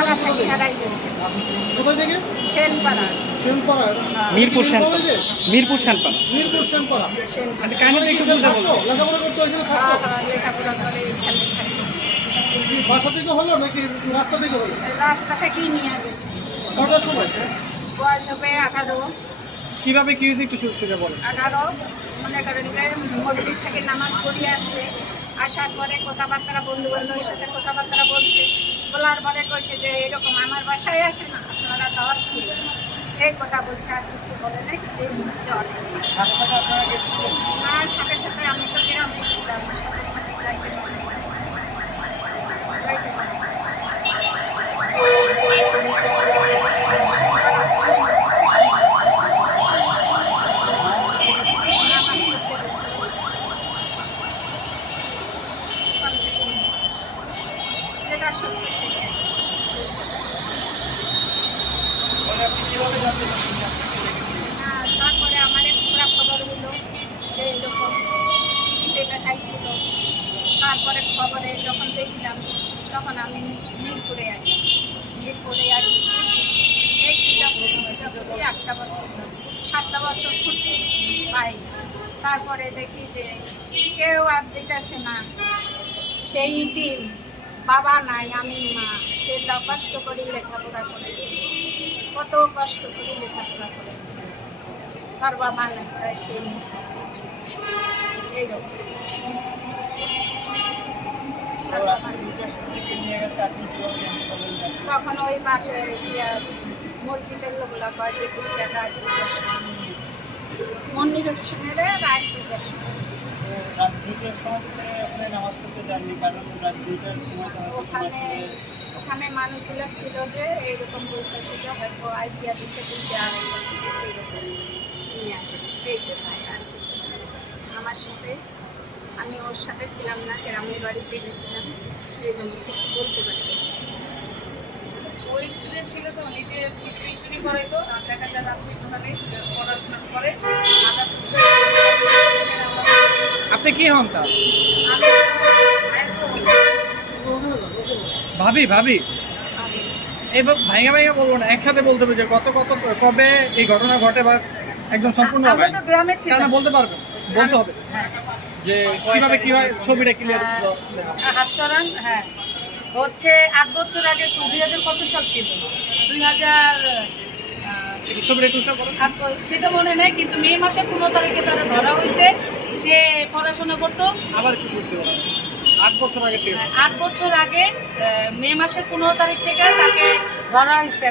সেনপাড়া থেকে। হারাই গেছে কোথায় থেকে? সেনপাড়া। শ্যামপাড়া মিরপুর মিরপুর মিরপুর শ্যামপাড়া সেনপাড়া। মানে কাহিনীটা একটু বুঝে বলুন লেখাপড়া করতো এখানে হ্যাঁ থাকতো হ্যাঁ লেখাপড়া করে এখানে থাকি। কি বাসা থেকে হলো নাকি রাস্তা থেকে হলো? রাস্তা থেকেই নিয়ে গেছে। কটার সময় বয়স হবে আঠারো কীভাবে কি হয়েছে একটু থেকে বলেন আঠারো মনে করেন যে মসজিদ থেকে নামাজ পড়িয়ে আসছে আসার পরে কথাবার্তা বন্ধু বান্ধবের সাথে কথাবার্তা বলছে বলে পরে করছে যে এরকম আমার বাসায় আসে না আপনারা দাওয়াত খেয়ে এই কথা বলছে আর কিছু বলে নাই। এই মুহূর্তে অনেক। না সাথে সাথে আমি তো গ্রামে ছিলাম সাথে সাথে যাইতে পারি যাইতে পারি নামাজ পড়তে গেছে। যেটা সত্য সেটাই আর তারপরে আমার পুরা খবর হলো যে এরকম টিভিতে দেখাইছিল। তারপরে খবরে যখন দেখলাম তখন আমি মির- মিরপুরে আসি। মিরপুরে আসি। এই পূজা একটা বছর সাতটা বছর খুঁজছি পাই। তারপরে দেখি যে কেউ আর দিতেছে না। সেই দিন বাবা নাই, আমি মা। সেটা কষ্ট করে লেখাপড়া করে কত কষ্ট করে লেখাপড়া করে তার বাবা নাই নেই। তখন ওই পাশে মসজিদের লোকগুলা কয় যে দুই টাকা মন্দির হোসেনের রাত ওখানে ওখানে মানুষগুলো ছিল যে এইরকম বলতেছে যে হয়তো আইডিয়া দিচ্ছে থেকে এইরকম নিয়ে আসছে। আর কিছু আমার সাথে, আমি ওর সাথে ছিলাম না, গ্রামের বাড়িতে গেছিলাম। সেই জন্য কিছু বলতে না। ওই স্টুডেন্ট ছিল তো, নিজে টিউশনি করাইতো আর দেখা যায় রাত্রি ওখানে পড়াশোনা করে। আপনি কি হন তা। ভাবি ভাবি। এই ভাইয়া ভাইয়া বলব না একসাথে বলতে হবে যে কত কত কবে এই ঘটনা ঘটে বা একদম সম্পূর্ণ তো গ্রামে ছিলাম। বলতে পারবেন বলতে হবে। যে কীভাবে কীভাবে ছবিটা ক্লিয়ার হাত চড়ান হ্যাঁ। হচ্ছে আট বছর আগে তো দুই হাজার কত সাল ছিল? দুই হাজার ছবিটা সেটা মনে নেই কিন্তু মে মাসের পনেরো তারিখে তারা ধরা হয়েছে। সে পড়াশোনা করতো। আবার কি করতে আট বছর আগে আট বছর আগে মে মাসের পনেরো তারিখ থেকে তাকে ধরা হয়েছে।